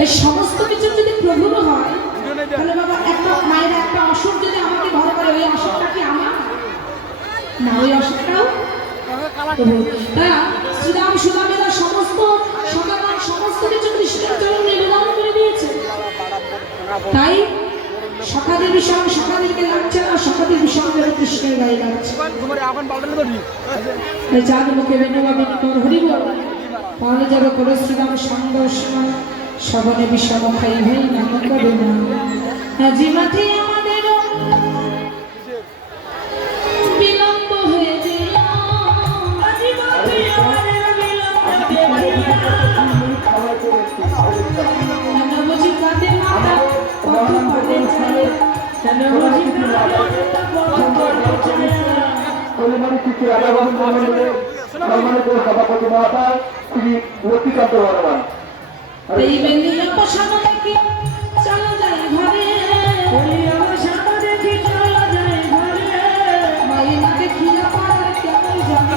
এই সমস্ত কিছু যদি প্রভুর হয় তাহলে বাবা একটা মায়ের একটা অসুখ যদি আমাকে ঘরে করে, ওই অসুখটা কি আমার না? ওই অসুখটাও শ্রীরাম সুদামেরা সমস্ত সকাল সমস্ত কিছু কৃষ্ণের চরণে নিবেদন করে দিয়েছে। তাই সকালের সঙ্গে সকালকে লাগছে না, সকালের সঙ্গে কৃষ্ণের গায়ে লাগছে। যার মুখে বেনুবাবি তোর হরিব তাহলে যাবে করে শ্রীরাম সঙ্গ সবনে বিষম খাই ভাই নাম করে না। আজি মাঠে আমাদের বিলম্ব হয়ে গেল, আজি মাঠে আমাদের বিলম্ব বুঝি কাঁদে মাতা কত পাতে চায়, কেন বুঝি এই বেঙ্গি সামনে দেখি চলো যাই ঘরে, সামনে দেখি চলো যাই ঘরে, মায়ের না দেখিয়া পারে কেমন জানি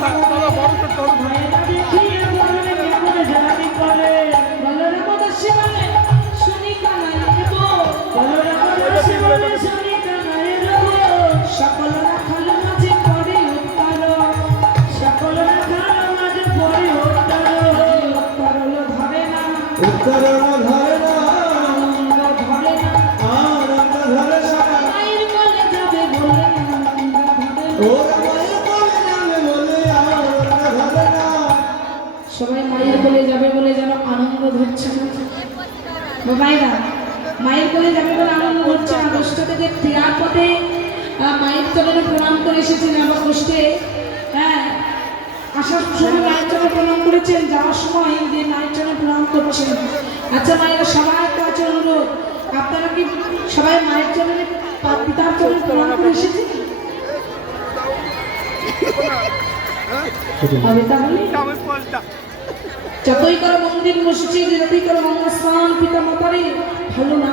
মায়ের না দেখিয়া পারে কেমন জানি করে, বলো রামদাসী বলে শুনি কানাই দেব, বলো রামদাসী বলে শুনি কানাই দেব, সকল রাখাল মাঝে করে উত্তর, সকল রাখাল মাঝে করে উত্তর, উত্তর হলো ধরে না, উত্তর হলো ধরে না, আনন্দ ধরে না, আনন্দ ধরে না, মায়ের কোলে যাবে বলে আনন্দ ধরে না, ও মায়ের কোলে যাবে বলে আনন্দ ধরে না। সবাই মায়ের কোলে যাবে বলে যেন আনন্দ ধরছে না। মায়েরা মায়ের কোলে যাবে বলে আনন্দ ধরছে না। কষ্ট থেকে ফেরার পথে মায়ের চরণে প্রণাম করে এসেছেন, আমার কষ্টে আসার সময় মায়ের চরণে প্রণাম করেছেন, যাওয়ার সময় যে মায়ের চরণে প্রণাম করছেন। আচ্ছা মায়েরা সবাই কাছে অনুরোধ, আপনারা কি সবাই মায়ের চরণে পিতার চরণে প্রণাম করে এসেছেন? যতই করো মন্দির বসেছি, যতই করো মঙ্গল স্নান পিতা মাতারে ভালো না।